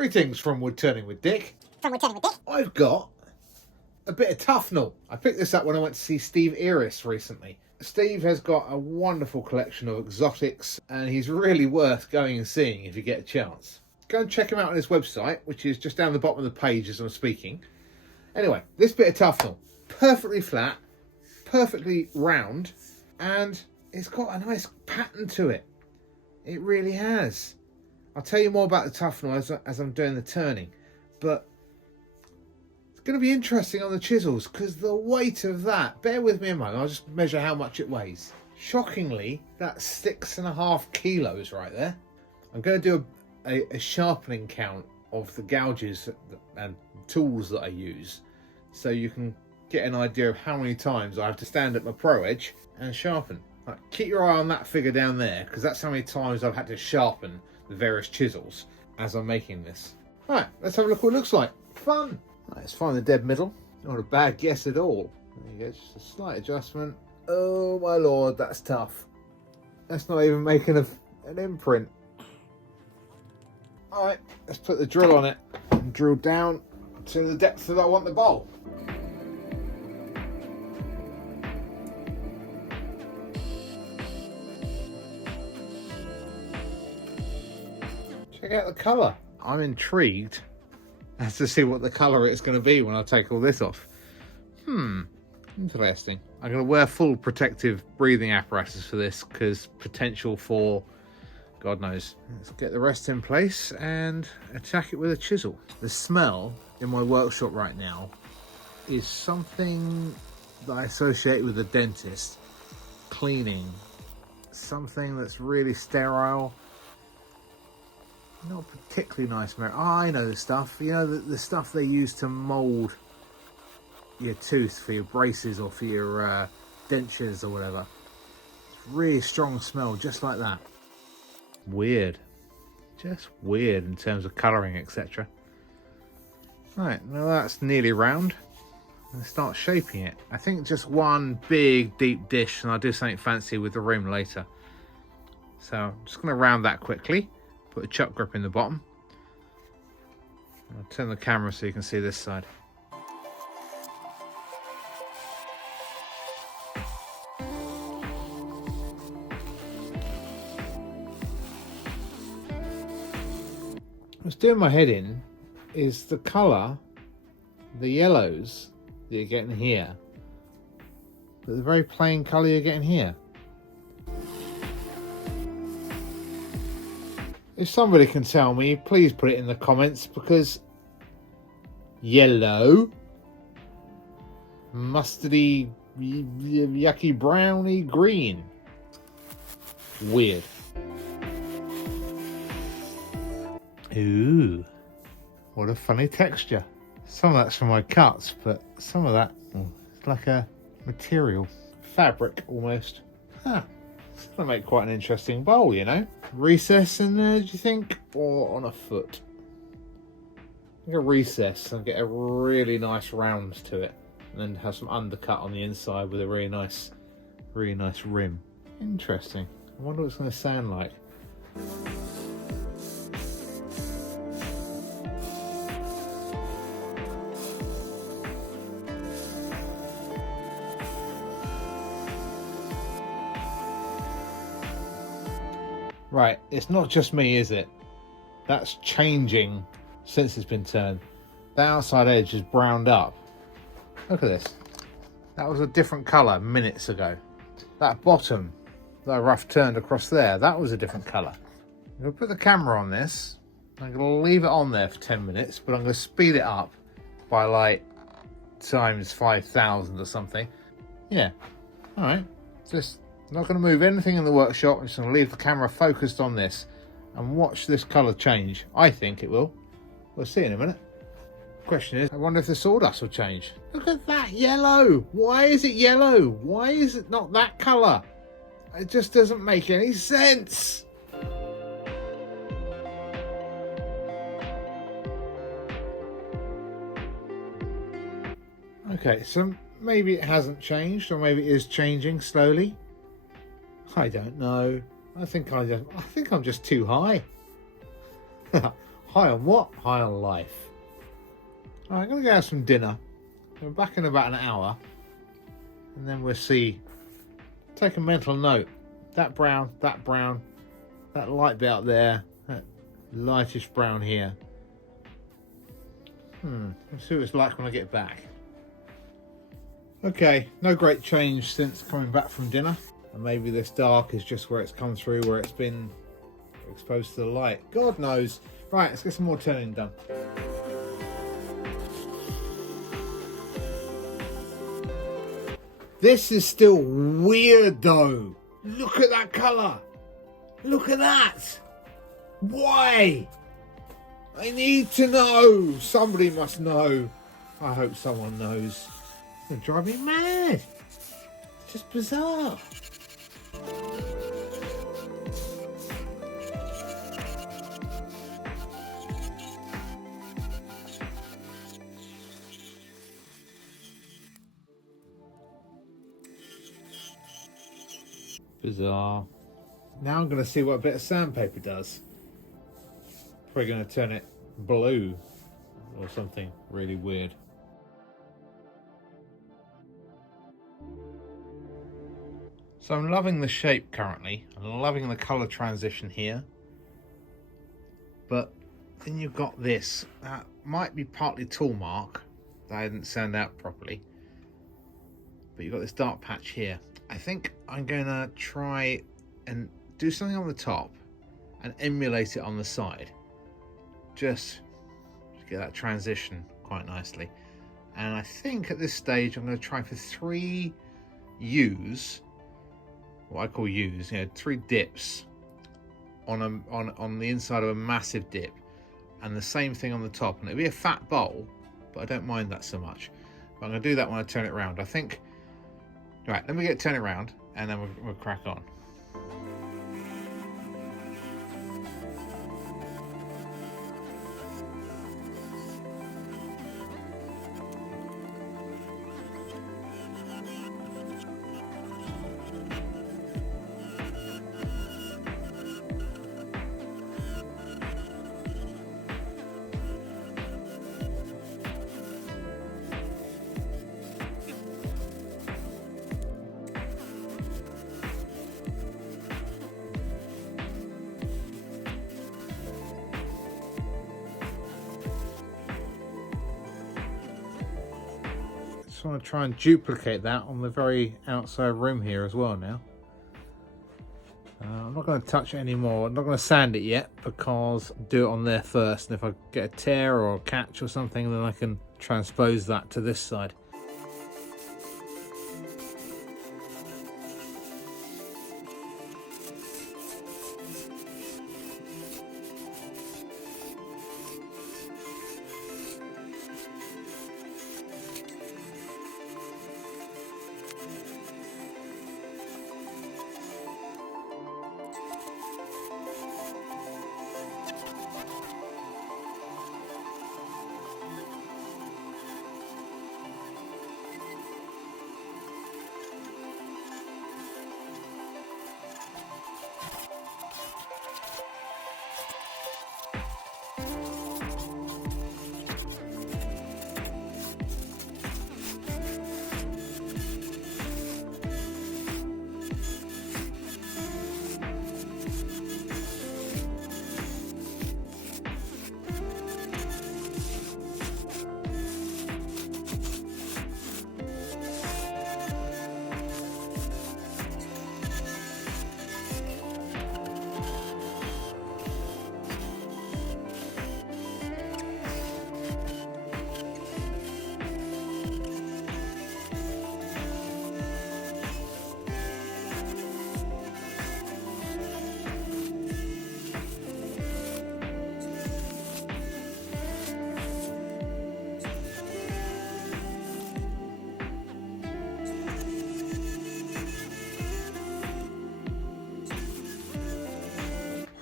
Greetings from Woodturning with Dick. I've got a bit of Tufnol. I picked this up when I went to see Steve Iris recently. Steve has got a wonderful collection of exotics and he's really worth going and seeing if you get a chance. Go and check him out on his website, which is just down the bottom of the page as I'm speaking. Anyway, this bit of Tufnol, perfectly flat, perfectly round, and it's got a nice pattern to it. It really has. I'll tell you more about the Toughnell as I'm doing the turning, but it's going to be interesting on the chisels because the weight of that, bear with me a moment, I'll just measure how much it weighs. Shockingly, that's 6.5 kilos right there. I'm going to do a sharpening count of the gouges and tools that I use so you can get an idea of how many times I have to stand at my pro edge and sharpen. Right, keep your eye on that figure down there because that's how many times I've had to sharpen the various chisels as I'm making this. Right, let's have a look what it looks like. Fun! Right, let's find the dead middle. Not a bad guess at all. There you go, just a slight adjustment. Oh my lord, that's tough. That's not even making an imprint. Alright, let's put the drill on it and drill down to the depth that I want the bowl. Check out the colour. I'm intrigued as to see what the colour it's going to be when I take all this off. Interesting. I'm going to wear full protective breathing apparatus for this because potential for God knows. Let's get the rest in place and attack it with a chisel. The smell in my workshop right now is something that I associate with the dentist. Cleaning. Something that's really sterile. Not particularly nice. Oh, I know the stuff. You know, the stuff they use to mould your tooth for your braces or for your dentures or whatever. It's really strong smell, just like that. Weird. Just weird in terms of colouring, etc. Right, now that's nearly round. Let's start shaping it. I think just one big deep dish and I'll do something fancy with the rim later. So I'm just going to round that quickly. Put a chuck grip in the bottom. I'll turn the camera so you can see this side. What's doing my head in is the colour, the yellows that you're getting here, but the very plain colour you're getting here. If somebody can tell me, please put it in the comments because yellow, mustardy, yucky browny green. Weird. Ooh, what a funny texture. Some of that's from my cuts, but some of that, it's like a material. Fabric, almost. Huh. It's going to make quite an interesting bowl, you know. Recess in there, do you think? Or on a foot? I think a recess and get a really nice round to it. And then have some undercut on the inside with a really nice rim. Interesting. I wonder what it's going to sound like. Right, it's not just me, is it? That's changing since it's been turned. The outside edge is browned up. Look at this. That was a different colour minutes ago. That bottom that I rough turned across there, that was a different colour. I'm going to put the camera on this. I'm going to leave it on there for 10 minutes, but I'm going to speed it up by like times 5,000 or something. Yeah, alright. Just not going to move anything in the workshop. I'm just going to leave the camera focused on this and watch this colour change. I think it will. We'll see in a minute. Question is, I wonder if the sawdust will change. Look at that yellow. Why is it yellow? Why is it not that colour? It just doesn't make any sense. Okay, so maybe it hasn't changed, or maybe it is changing slowly. I don't know. I think I'm just too high. High on what? High on life. Alright, I'm going to go have some dinner. We're back in about an hour. And then we'll see. Take a mental note. That brown, that light bit up there, that lightish brown here. Let's see what it's like when I get back. Okay, no great change since coming back from dinner. And maybe this dark is just where it's come through, where it's been exposed to the light. God knows. Right, let's get some more turning done. This is still weird though. Look at that colour. Look at that. Why? I need to know. Somebody must know. I hope someone knows. It's going to drive me mad. It's just bizarre. Bizarre. Now I'm going to see what a bit of sandpaper does. Probably going to turn it blue or something really weird. So I'm loving the shape currently. I'm loving the colour transition here. But then you've got this. That might be partly tool mark that I didn't sand out properly. But you've got this dark patch here. I think I'm going to try and do something on the top and emulate it on the side. Just to get that transition quite nicely. And I think at this stage I'm going to try for 3 U's, what I call U's, 3 dips on the inside of a massive dip, and the same thing on the top. And it'll be a fat bowl, but I don't mind that so much. But I'm going to do that when I turn it around. I think. Right, let me turn it around and then we'll crack on. Just want to try and duplicate that on the very outside rim here as well now. I'm not going to touch it anymore. I'm not going to sand it yet because I'll do it on there first, and if I get a tear or a catch or something, then I can transpose that to this side.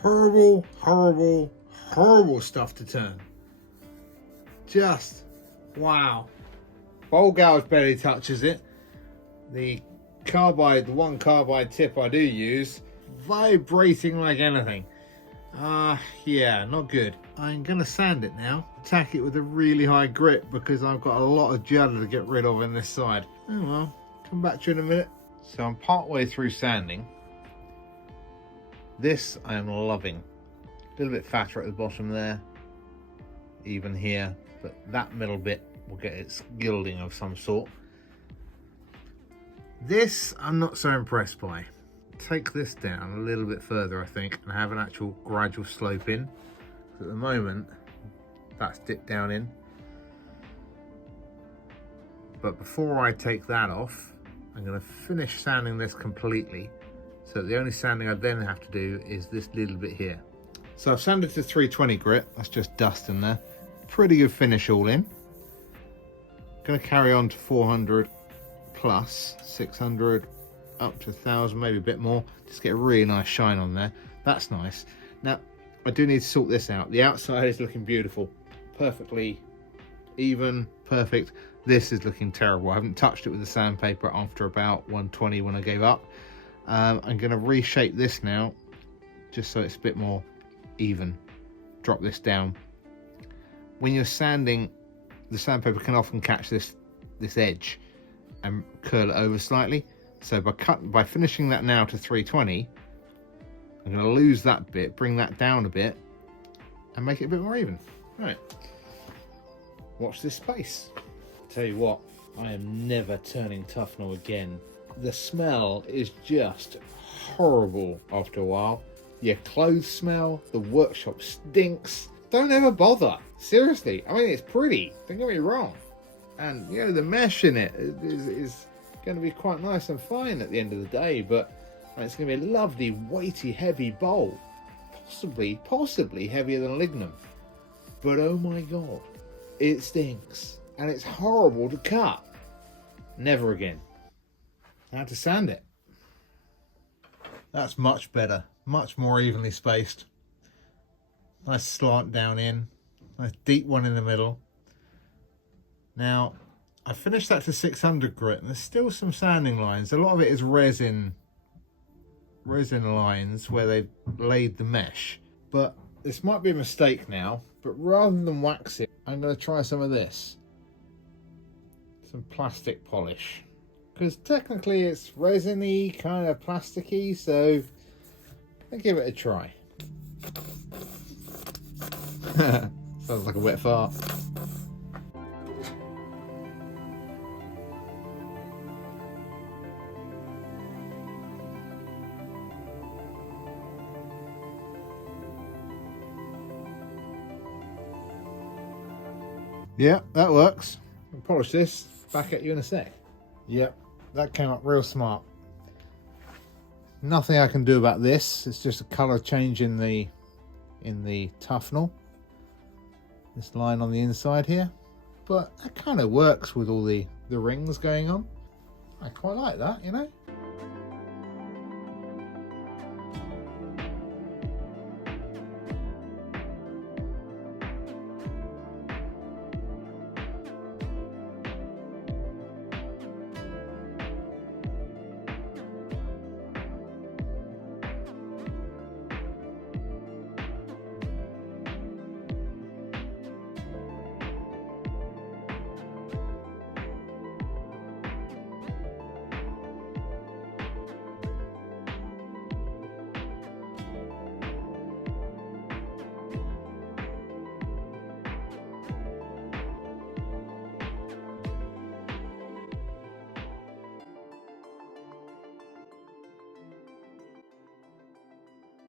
Horrible, horrible, horrible stuff to turn. Just, wow. Bowl gouge barely touches it. The one carbide tip I do use, vibrating like anything. Yeah, not good. I'm gonna sand it now. Attack it with a really high grit because I've got a lot of gel to get rid of in this side. Oh well, come back to you in a minute. So I'm part way through sanding. This I am loving. A little bit fatter at the bottom there, even here, but that middle bit will get its gilding of some sort. This I'm not so impressed by. Take this down a little bit further, I think, and have an actual gradual slope in. At the moment, that's dipped down in. But before I take that off, I'm going to finish sanding this completely. So the only sanding I then have to do is this little bit here. So I've sanded to 320 grit. That's just dust in there. Pretty good finish all in. Going to carry on to 400 plus 600 up to 1,000, maybe a bit more. Just get a really nice shine on there. That's nice. Now I do need to sort this out. The outside is looking beautiful, perfectly even, perfect. This is looking terrible. I haven't touched it with the sandpaper after about 120 when I gave up. I'm going to reshape this now just so it's a bit more even. Drop this down. When you're sanding, the sandpaper can often catch this edge and curl it over slightly. So by finishing that now to 320, I'm going to lose that bit, bring that down a bit, and make it a bit more even. Right. Watch this space. Tell you what, I am never turning Tufnol again. The smell is just horrible after a while. Your clothes smell, the workshop stinks. Don't ever bother. Seriously, I mean, it's pretty, don't get me wrong. And, you know, the mesh in it is going to be quite nice and fine at the end of the day, but it's going to be a lovely, weighty, heavy bowl. Possibly heavier than lignum. But oh my God, it stinks. And it's horrible to cut. Never again. I had to sand it. That's much better. Much more evenly spaced. Nice slant down in. Nice deep one in the middle. Now, I finished that to 600 grit, and there's still some sanding lines. A lot of it is resin lines where they've laid the mesh. But this might be a mistake now, but rather than wax it, I'm going to try some of this. Some plastic polish. Because technically it's resiny, kind of plasticky, so I'll give it a try. Sounds like a wet fart. Yeah, that works. I'll polish this, back at you in a sec. Yep, that came up real smart. Nothing I can do about this. It's just a colour change in the Toughnol. This line on the inside here. But that kind of works with all the rings going on. I quite like that, you know.